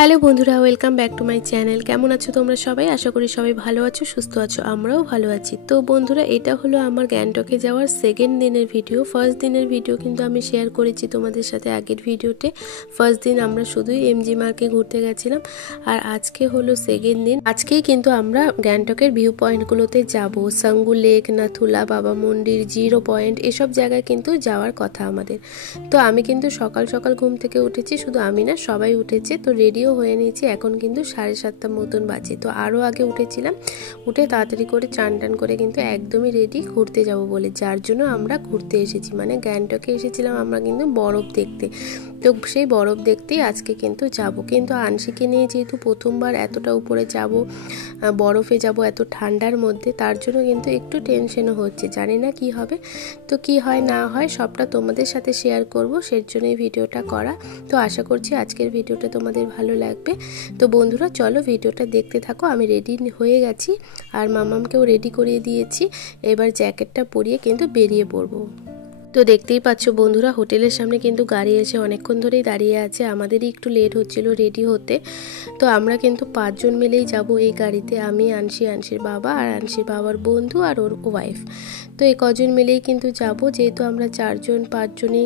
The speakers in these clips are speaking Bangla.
হ্যালো বন্ধুরা, welcome back to my channel. কেমন আছো তোমরা সবাই? আশা করি সবাই ভালো আছো, সুস্থ আছো। আমরাও ভালো আছি। তো বন্ধুরা, এটা হলো আমার গ্যাংটকে যাওয়ার সেকেন্ড দিনের ভিডিও। ফার্স্ট দিনের ভিডিও কিন্তু আমি শেয়ার করেছি তোমাদের সাথে আগের ভিডিওতে। ফার্স্ট দিন আমরা শুধুই এমজি মার্কে ঘুরতে গেছিলাম, আর আজকে হলো সেকেন্ড দিন। আজকেই কিন্তু আমরা গ্যাংটকের ভিউ পয়েন্টগুলোতে যাব। সাঙ্গু লেক, নাথুলা, বাবা মন্দির, জিরো পয়েন্ট, এসব জায়গায় কিন্তু যাওয়ার কথা আমাদের। তো আমি কিন্তু সকাল সকাল ঘুম থেকে উঠেছি, শুধু আমি না, সবাই উঠেছে। তো রেডিও হয়ে নিয়েছি, এখন কিন্তু 7:30 মতন বাজে। তো আরও আগে উঠেছিলাম, উঠে তাড়াতাড়ি করে চান টান করে কিন্তু একদমই রেডি ঘুরতে যাব বলে, যার জন্য আমরা ঘুরতে এসেছি। মানে গ্যাংটকে এসেছিলাম আমরা কিন্তু বরফ দেখতে। তো সেই বরফ দেখতেই আজকে কিন্তু যাব। কিন্তু আনশিকে নিয়ে যেহেতু প্রথমবার এতটা উপরে যাব, বরফে যাব এত ঠান্ডার মধ্যে, তার জন্য কিন্তু একটু টেনশনও হচ্ছে, জানি না কি হবে। তো কি হয় না হয় সবটা তোমাদের সাথে শেয়ার করব, সেই জন্যই ভিডিওটা করা। তো আশা করছি আজকের ভিডিওটা তোমাদের ভালো লাগবে। তো বন্ধুরা চলো ভিডিওটা দেখতে থাকো। আমি রেডি হয়ে গেছি, আর মামামকেও রেডি করিয়ে দিয়েছি। এবার জ্যাকেটটা পরিয়ে কিন্তু বেরিয়ে পড়বো। তো দেখতেই পাচ্ছ বন্ধুরা, হোটেলের সামনে কিন্তু গাড়ি এসে অনেকক্ষণ ধরেই দাঁড়িয়ে আছে। আমাদেরই একটু লেট হচ্ছিল রেডি হতে। তো আমরা কিন্তু 5 জন মিলেই যাব এই গাড়িতে। আমি, আনশির বাবা, আর আনশির বাবার বন্ধু, আর ওর ওয়াইফ। তো এই কজন মিলেই কিন্তু যাব। যেহেতু আমরা 5 জনই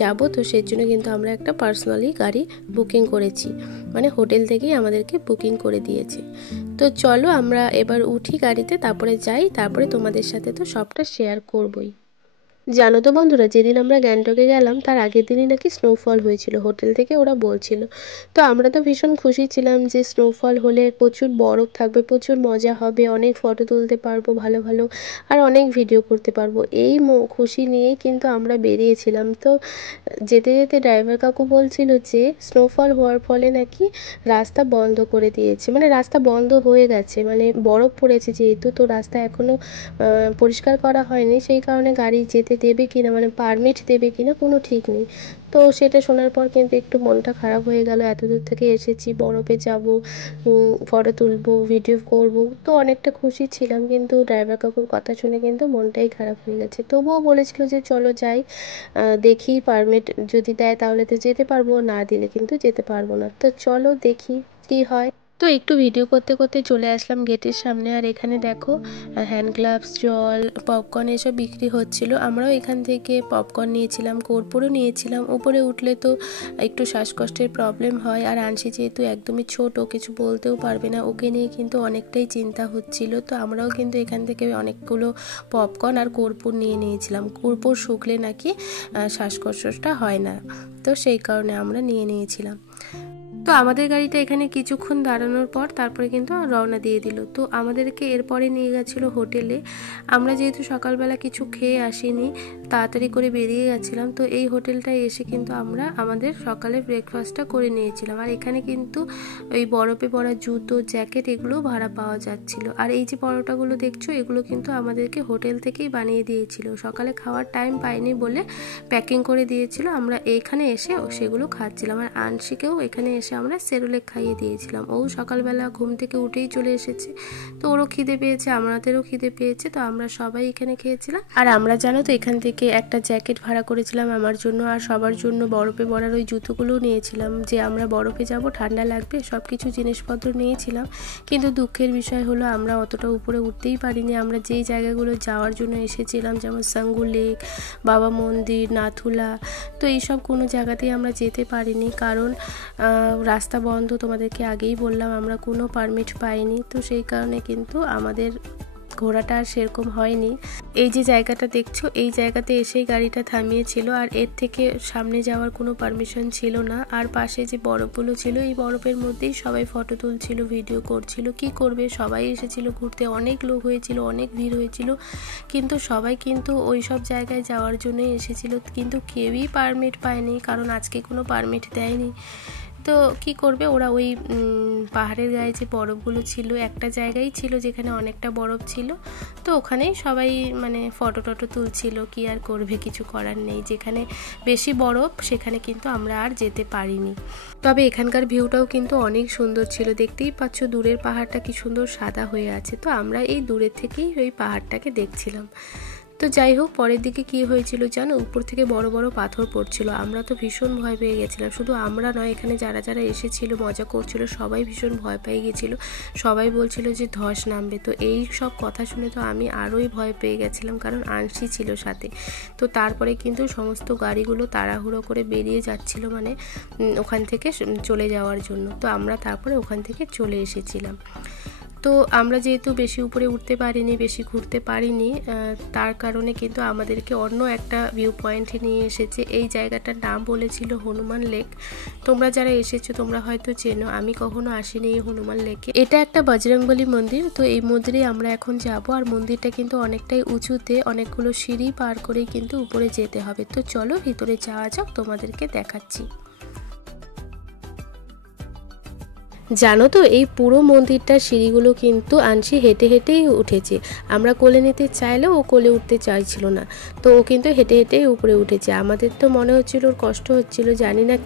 যাব, তো সেই জন্য কিন্তু আমরা একটা পার্সোনালি গাড়ি বুকিং করেছি। মানে হোটেল থেকেই আমাদেরকে বুকিং করে দিয়েছে। তো চলো আমরা এবার উঠি গাড়িতে, তারপরে যাই, তারপরে তোমাদের সাথে তো সবটা শেয়ার করবই। জানো তো বন্ধুরা, যেদিন আমরা গ্যাংটকে গেলাম তার আগের দিনই নাকি স্নোফল হয়েছিল, হোটেল থেকে ওরা বলছিল। তো আমরা তো ভীষণ খুশি ছিলাম যে স্নোফল হলে প্রচুর বরফ থাকবে, প্রচুর মজা হবে, অনেক ফটো তুলতে পারবো ভালো ভালো, আর অনেক ভিডিও করতে পারবো। এই খুশি নিয়েই কিন্তু আমরা বেরিয়েছিলাম। তো যেতে যেতে ড্রাইভার কাকু বলছিল যে স্নোফল হওয়ার ফলে নাকি রাস্তা বন্ধ করে দিয়েছে, মানে রাস্তা বন্ধ হয়ে গেছে, মানে বরফ পড়েছে যেহেতু, তো রাস্তা এখনও পরিষ্কার করা হয়নি, সেই কারণে গাড়ি যেতে দেবে কিনা, মানে পারমিট দেবে কিনা কোনো ঠিক নেই। তো সেটা শোনার পর কিন্তু একটু মনটা খারাপ হয়ে গেল। এত দূর থেকে এসেছি, বরফে যাব, ফটো তুলবো, ভিডিও করব, তো অনেকটা খুশি ছিলাম। কিন্তু ড্রাইভার কাকুর কথা শুনে কিন্তু মনটাই খারাপ হয়ে গেছে। তবুও বলেছিল যে চলো যাই, দেখি পারমিট যদি দেয় তাহলে তো যেতে পারবো, না দিলে কিন্তু যেতে পারবো না। তো চলো দেখি কি হয়। তো একটু ভিডিও করতে করতে চলে আসলাম গেটের সামনে। আর এখানে দেখো হ্যান্ড গ্লাভস, জল, পপকর্ন এসব বিক্রি হচ্ছিল। আমরাও এখান থেকে পপকর্ন নিয়েছিলাম, কর্পূরও নিয়েছিলাম। উপরে উঠলে তো একটু শ্বাসকষ্টের প্রবলেম হয়, আর আনসি যেহেতু একদমই ছোট, কিছু বলতেও পারবে না, ওকে নিয়ে কিন্তু অনেকটাই চিন্তা হচ্ছিল। তো আমরাও কিন্তু এখান থেকে অনেকগুলো পপকর্ন আর কর্পূর নিয়ে নিয়েছিলাম। কর্পূর শুকলে নাকি শ্বাসকষ্টটা হয় না, তো সেই কারণে আমরা নিয়ে নিয়েছিলাম। তো আমাদের গাড়িটা এখানে কিছুক্ষণ দাঁড়ানোর পর তারপরে কিন্তু রওনা দিয়ে দিল। তো আমাদেরকে এরপরে নিয়ে গেছিলো হোটেলে। আমরা যেহেতু সকালবেলা কিছু খেয়ে আসিনি, তাড়াতাড়ি করে বেরিয়ে গেছিলাম, তো এই হোটেলটায় এসে কিন্তু আমরা আমাদের সকালে ব্রেকফাস্টটা করে নিয়েছিলাম। আর এখানে কিন্তু ওই বরফে পরা জুতো, জ্যাকেট এগুলো ভাড়া পাওয়া যাচ্ছিল। আর এই যে পরোটাগুলো দেখছো, এগুলো কিন্তু আমাদেরকে হোটেল থেকেই বানিয়ে দিয়েছিল। সকালে খাওয়ার টাইম পাইনি বলে প্যাকিং করে দিয়েছিল, আমরা এইখানে এসে সেগুলো খাচ্ছিলাম। আর আনশিকেও এখানে এসে আমরা সেরুলেক খাইয়ে দিয়েছিলাম। ও সকালবেলা ঘুম থেকে উঠেই চলে এসেছে, তো ওরও খিদে পেয়েছে, আমাদেরও খিদে পেয়েছে, তো আমরা সবাই এখানে খেয়েছিলাম। আর আমরা জানো তো এখান থেকে একটা জ্যাকেট ভাড়া করেছিলাম আমার জন্য, আর সবার জন্য বরফে পরার ওই জুতোগুলোও নিয়েছিলাম, যে আমরা বরফে যাব, ঠান্ডা লাগবে, সব কিছু জিনিসপত্র নিয়েছিলাম। কিন্তু দুঃখের বিষয় হলো আমরা অতটা উপরে উঠতেই পারিনি। আমরা যেই জায়গাগুলো যাওয়ার জন্য এসেছিলাম, যেমন সাঙ্গু লেক, বাবা মন্দির, নাথুলা, তো এইসব কোনো জায়গাতেই আমরা যেতে পারিনি, কারণ রাস্তা বন্ধ। তোমাদেরকে আগেই বললাম আমরা কোনো পারমিট পাইনি, তো সেই কারণে কিন্তু আমাদের ঘোরাটা আর সেরকম হয়নি। এই যে জায়গাটা দেখছো, এই জায়গাতে এসেই গাড়িটা থামিয়েছিল, আর এর থেকে সামনে যাওয়ার কোনো পারমিশন ছিল না। আর পাশে যে বরফগুলো ছিল, এই বরফের মধ্যেই সবাই ফটো তুলছিল, ভিডিও করছিল। কি করবে, সবাই এসেছিল ঘুরতে, অনেক লোক হয়েছিল, অনেক ভিড় হয়েছিল, কিন্তু সবাই কিন্তু ওই সব জায়গায় যাওয়ার জন্যই এসেছিল। কিন্তু কেউই পারমিট পায়নি, কারণ আজকে কোনো পারমিট দেয়নি। তো কি করবে ওরা, ওই পাহাড়ের গায়ে যে বরফগুলো ছিল, একটা জায়গায় ছিল যেখানে অনেকটা বরফ ছিল, তো ওখানেই সবাই মানে ফটো টটো তুলছিল। কি আর করবে, কিছু করার নেই। যেখানে বেশি বরফ সেখানে কিন্তু আমরা আর যেতে পারিনি। তবে এখানকার ভিউটাও কিন্তু অনেক সুন্দর ছিল। দেখতেই পাচ্ছ দূরের পাহাড়টা কি সুন্দর সাদা হয়ে আছে। তো আমরা এই দূরের থেকেই ওই পাহাড়টাকে দেখছিলাম। তো যাই হোক, পরের দিকে কি হয়েছিল জানো, উপর থেকে বড় বড় পাথর পড়ছিল। আমরা তো ভীষণ ভয় পেয়ে গেছিলাম, শুধু আমরা নয়, এখানে যারা যারা এসেছিল মজা করছিল সবাই ভীষণ ভয় পেয়ে গেছিলো। সবাই বলছিল যে ধস নামবে। তো এই সব কথা শুনে তো আমি আরোই ভয় পেয়ে গেছিলাম, কারণ আনসি ছিল সাথে। তো তারপরে কিন্তু সমস্ত গাড়িগুলো তাড়াহুড়ো করে বেরিয়ে যাচ্ছিল, মানে ওখান থেকে চলে যাওয়ার জন্য। তো আমরা তারপরে ওখান থেকে চলে এসেছিলাম। তো আমরা যেহেতু বেশি উপরে উঠতে পারিনি, বেশি ঘুরতে পারিনি, তার কারণে কিন্তু আমাদেরকে অন্য একটা ভিউ পয়েন্টে নিয়ে এসেছে। এই জায়গাটার নাম বলেছিল হনুমান লেক। তোমরা যারা এসেছো তোমরা হয়তো চেনো, আমি কখনো আসিনি এই হনুমান লেকে। এটা একটা বজরংবলী মন্দির। তো এই মন্দিরে আমরা এখন যাব, আর মন্দিরটা কিন্তু অনেকটাই উঁচুতে, অনেকগুলো সিঁড়ি পার করেই কিন্তু উপরে যেতে হবে। তো চলো ভিতরে যাওয়া যাক, তোমাদেরকে দেখাচ্ছি। জানো তো, এই পুরো মন্দিরটার সিঁড়িগুলো কিন্তু আনসি হেঁটে হেঁটেই উঠেছে। আমরা কোলে নিতে চাইলেও ও কোলে উঠতে চাইছিল না, তো ও কিন্তু হেঁটে হেঁটেই উপরে উঠেছে। আমাদের তো মনে হচ্ছিল ওর কষ্ট হচ্ছিল, জানি না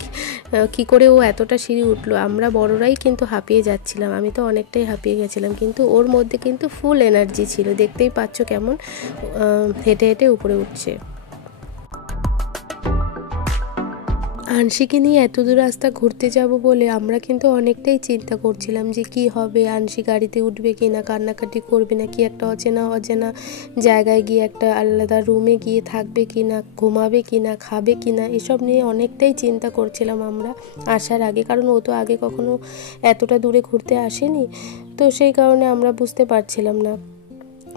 কি করে ও এতটা সিঁড়ি উঠলো। আমরা বড়রাই কিন্তু হাঁপিয়ে যাচ্ছিলাম, আমি তো অনেকটাই হাঁপিয়ে গেছিলাম, কিন্তু ওর মধ্যে কিন্তু ফুল এনার্জি ছিল। দেখতেই পাচ্ছ কেমন হেঁটে হেঁটে উপরে উঠছে। আনসিকে নিয়ে এত দূর রাস্তা ঘুরতে যাব বলে আমরা কিন্তু অনেকটাই চিন্তা করছিলাম যে কি হবে, আনসি গাড়িতে উঠবে কি না, কান্নাকাটি করবে না কি, একটা অচেনা জায়গায় গিয়ে একটা আলাদা রুমে গিয়ে থাকবে কি না, ঘুমাবে কি না, খাবে কি না, এসব নিয়ে অনেকটাই চিন্তা করছিলাম আমরা আসার আগে, কারণ ও তো আগে কখনো এতটা দূরে ঘুরতে আসেনি। তো সেই কারণে আমরা বুঝতে পারছিলাম না,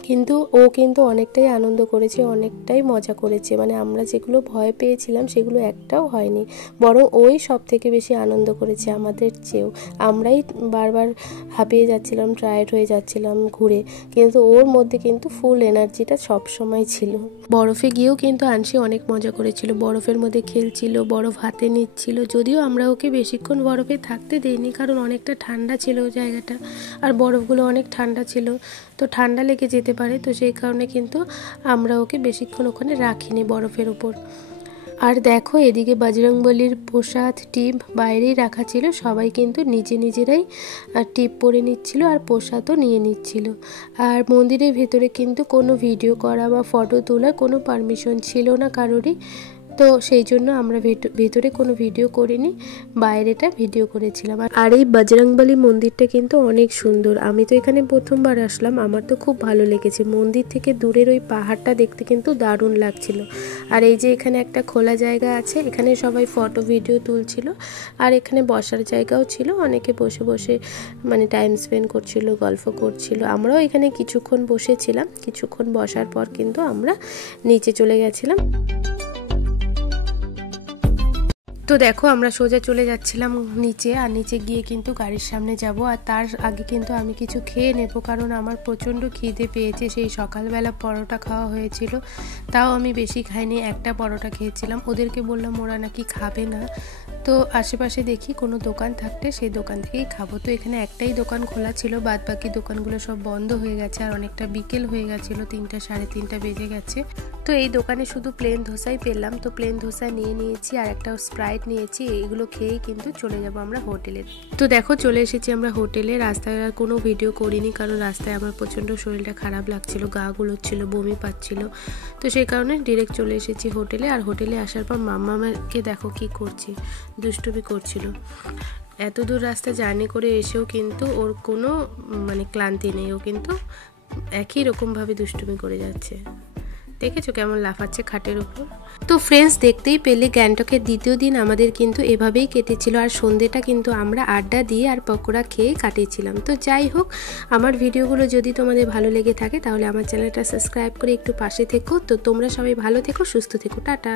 কিন্তু ও কিন্তু অনেকটাই আনন্দ করেছে, অনেকটাই মজা করেছে। মানে আমরা যেগুলো ভয় পেয়েছিলাম সেগুলো একটাও হয়নি, বরং ওই সব থেকে বেশি আনন্দ করেছে আমাদের চেয়েও। আমরাই বারবার হাঁপিয়ে যাচ্ছিলাম, টায়ার্ড হয়ে যাচ্ছিলাম ঘুরে, কিন্তু ওর মধ্যে কিন্তু ফুল এনার্জিটা সবসময় ছিল। বরফে গিয়েও কিন্তু আনসি অনেক মজা করেছিল, বরফের মধ্যে খেলছিল, বরফ হাতে নিচ্ছিল। যদিও আমরা ওকে বেশিক্ষণ বরফে থাকতে দেইনি, কারণ অনেকটা ঠান্ডা ছিল জায়গাটা, আর বরফগুলো অনেক ঠান্ডা ছিল, তো ঠান্ডা লেগে যেতে পারে। তো সেই কারণে কিন্তু আমরা ওকে বেশিক্ষণ ওখানে রাখিনি বরফের উপর। আর দেখো, এদিকে বজরংবলীর প্রসাদ টিপ বাইরেই রাখা ছিল, সবাই কিন্তু নিজেরাই টিপ পরে নিচ্ছিল আর প্রসাদও নিয়ে নিচ্ছিল। আর মন্দিরের ভেতরে কিন্তু কোনো ভিডিও করা বা ফটো তোলার কোনো পারমিশন ছিল না কারোরই। তো সেই জন্য আমরা ভেতরে কোনো ভিডিও করিনি, বাইরেটা ভিডিও করেছিলাম। আর এই বজরংবলী মন্দিরটা কিন্তু অনেক সুন্দর। আমি তো এখানে প্রথমবার আসলাম, আমার তো খুব ভালো লেগেছে। মন্দির থেকে দূরের ওই পাহাড়টা দেখতে কিন্তু দারুণ লাগছিল। আর এই যে এখানে একটা খোলা জায়গা আছে, এখানে সবাই ফটো ভিডিও তুলছিল, আর এখানে বসার জায়গাও ছিল, অনেকে বসে বসে মানে টাইম স্পেন্ড করছিল, গল্প করছিল। আমরাও এখানে কিছুক্ষণ বসেছিলাম, কিছুক্ষণ বসার পর কিন্তু আমরা নিচে চলে গেছিলাম। তো দেখো, আমরা সোজা চলে যাচ্ছিলাম নিচে, আর নিচে গিয়ে কিন্তু গাড়ির সামনে যাব। আর তার আগে কিন্তু আমি কিছু খেয়ে নেব, কারণ আমার প্রচণ্ড খিদে পেয়েছে। সেই সকালবেলা পরোটা খাওয়া হয়েছিল, তাও আমি বেশি খাইনি, একটা পরোটা খেয়েছিলাম। ওদেরকে বললাম, ওরা নাকি খাবে না। তো আশেপাশে দেখি কোনো দোকান থাকলে সেই দোকান থেকেই খাবো। তো এখানে একটাই দোকান খোলা ছিল, বাদ বাকি দোকানগুলো সব বন্ধ হয়ে গেছে, আর অনেকটা বিকেল হয়ে গেছিলো, 3টা সাড়ে 3টা বেজে গেছে। তো এই দোকানে শুধু প্লেন ধোসাই পেলাম, তো প্লেন ধোসা নিয়ে নিয়েছি, আর একটা স্প্রাইট নিয়েছি। এগুলো খেয়েই কিন্তু চলে যাব আমরা হোটেলে। তো দেখো, চলে এসেছি আমরা হোটেলে। রাস্তায় আর কোনো ভিডিও করিনি, কারণ রাস্তায় আমার প্রচণ্ড শরীরটা খারাপ লাগছিল, গা গুলোচ্ছিল, বমি পাচ্ছিল। তো সেই কারণে ডিরেক্ট চলে এসেছি হোটেলে। আর হোটেলে আসার পর মাম্মাকে দেখো কি করছি, দুষ্টুমি করছিল। এত দূর রাস্তা জার্নি করে এসেও কিন্তু ওর কোনো মানে ক্লান্তি নেই, ও কিন্তু একই রকমভাবে দুষ্টুমি করে যাচ্ছে। দেখেছো কেমন লাফাচ্ছে খাটের উপর। তো ফ্রেন্ডস, দেখতেই পেলে গ্যাংটকের দ্বিতীয় দিন আমাদের কিন্তু এভাবেই কেটেছিল, আর সন্ধ্যেটা কিন্তু আমরা আড্ডা দিয়ে আর পকোড়া খেয়ে কাটিয়েছিলাম। তো যাই হোক, আমার ভিডিওগুলো যদি তোমাদের ভালো লেগে থাকে তাহলে আমার চ্যানেলটা সাবস্ক্রাইব করে একটু পাশে থেকো। তো তোমরা সবাই ভালো থেকো, সুস্থ থেকো, টাটা।